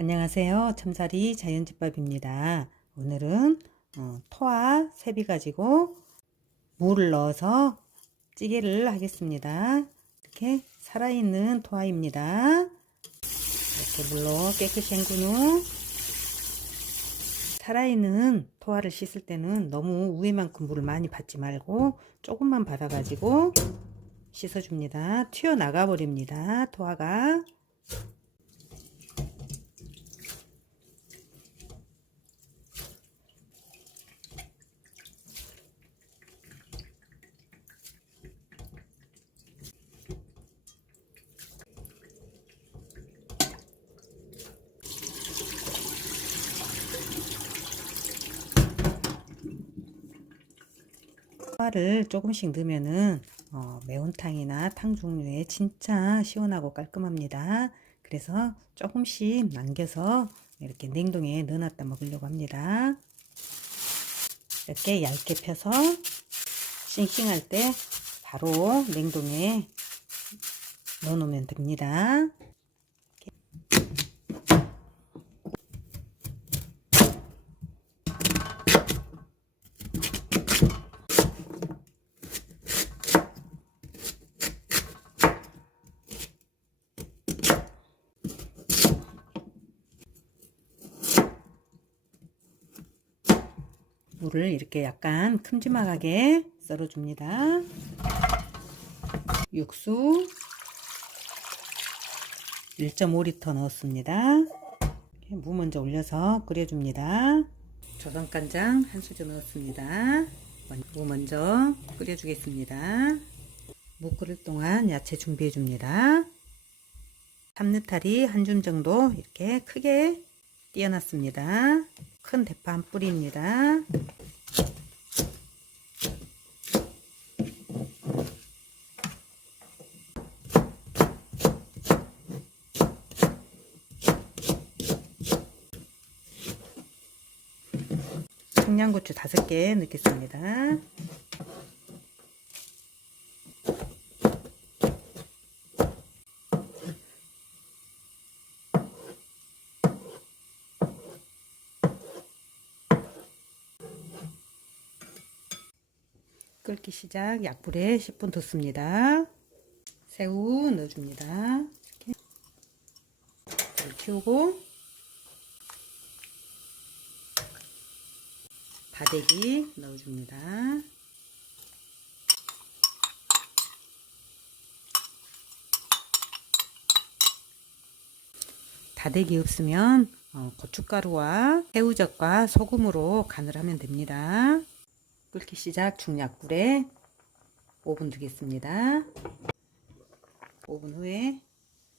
안녕하세요. 참사리 자연집밥입니다. 오늘은 어, 토와 세비 가지고 물을 넣어서 찌개를 하겠습니다. 이렇게 살아있는 토와입니다. 이렇게 물로 깨끗이 헹군 후 살아있는 토와를 씻을 때는 너무 위에만큼 물을 많이 받지 말고 조금만 받아가지고 씻어줍니다. 튀어나가 버립니다. 토와가. 파를 조금씩 넣으면은 어, 매운탕이나 탕 종류에 진짜 시원하고 깔끔합니다. 그래서 조금씩 남겨서 이렇게 냉동에 넣어놨다 먹으려고 합니다. 이렇게 얇게 펴서 싱싱할 때 바로 냉동에 넣어놓으면 됩니다. 물을 이렇게 약간 큼지막하게 썰어줍니다. 육수 1.5리터 넣었습니다. 무 먼저 올려서 끓여줍니다. 조선간장 한 수저 넣었습니다. 무 먼저 끓여주겠습니다. 무 끓을 동안 야채 준비해줍니다. 삼느타리 한 줌 정도 이렇게 크게 띄어놨습니다. 큰 대파 한 뿌리입니다. 청양고추 다섯 개 넣겠습니다. 끓기 시작 약불에 10분 뒀습니다. 새우 넣어줍니다. 이렇게 불 켜고 다대기 넣어줍니다. 다대기 없으면 어, 고춧가루와 새우젓과 소금으로 간을 하면 됩니다. 끓기 시작 중약불에 5분 두겠습니다. 5분 후에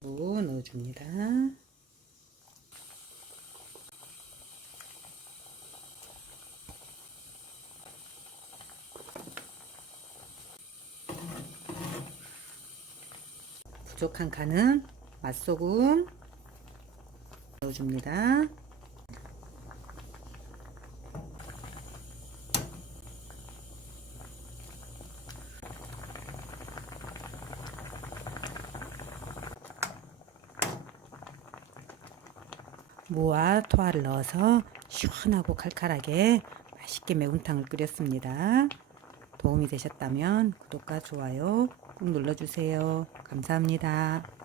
무 넣어줍니다. 부족한 간은 맛소금 넣어줍니다. 무와 토화를 넣어서 시원하고 칼칼하게 맛있게 매운탕을 끓였습니다. 도움이 되셨다면 구독과 좋아요 꾹 눌러주세요. 감사합니다.